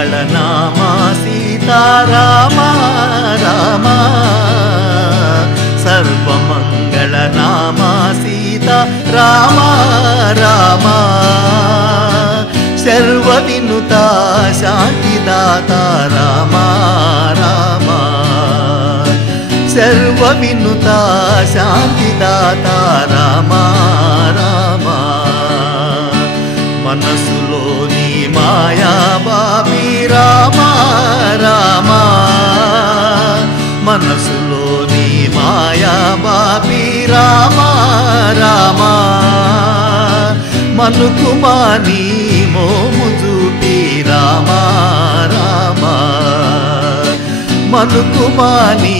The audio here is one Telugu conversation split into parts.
सर्वमङ्गलनामा सीताराम राम सर्वमङ्गलनामा सीता राम राम सर्वविनुता शान्तिदाता राम राम सर्वविनुता शान्तिदाता राम राम मनसुलोनी माया बाबी राम राम मनसुलोनी माया बाबी राम राम मनुकुमानी मोमु చూపి రామ రామ మనుకుమాని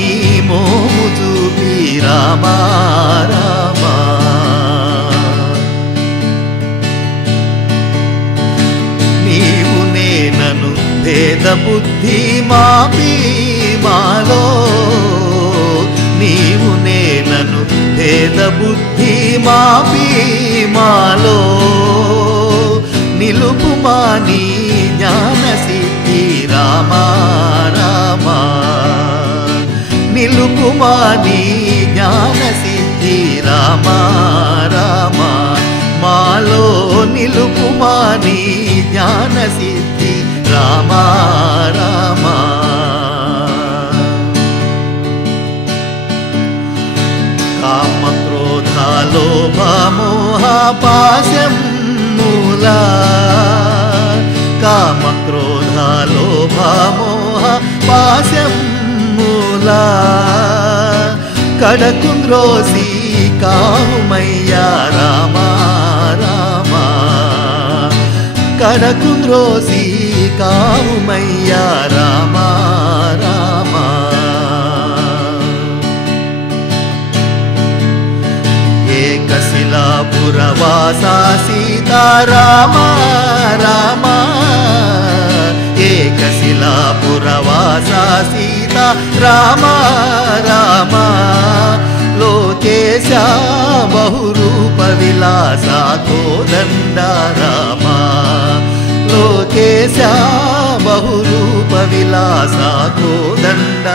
మోము చూపి రామ రామ నీవు నేనను భేద బుద్ధి మాపి మాలో నీవు నేనను భేద బుద్ధి మాపి మాలో నిలుపుమాని జ్ఞాన సిద్ధి రామ రామ నిలుపుమాని జ్ఞాన సిద్ధి రామ రామ మాలో నిలుపుమాని జ్ఞాన సిద్ధి రామ రామ కామ క్రోధ లోభ మోహ పాశం మూలా काम क्रोध लोभ मोह पाशं मूला कड़कुंद्रोसी काहुमय्या राम राम कड़कुंद्रोसी काहुमय्या राम राम एकशिलापुरवासा सीता राम राम एकशिलापुरवासा सीता राम राम लोकेशा बहुरूप विलासा कोदंड राम लोकेशा बहुरूप विलासा कोदंड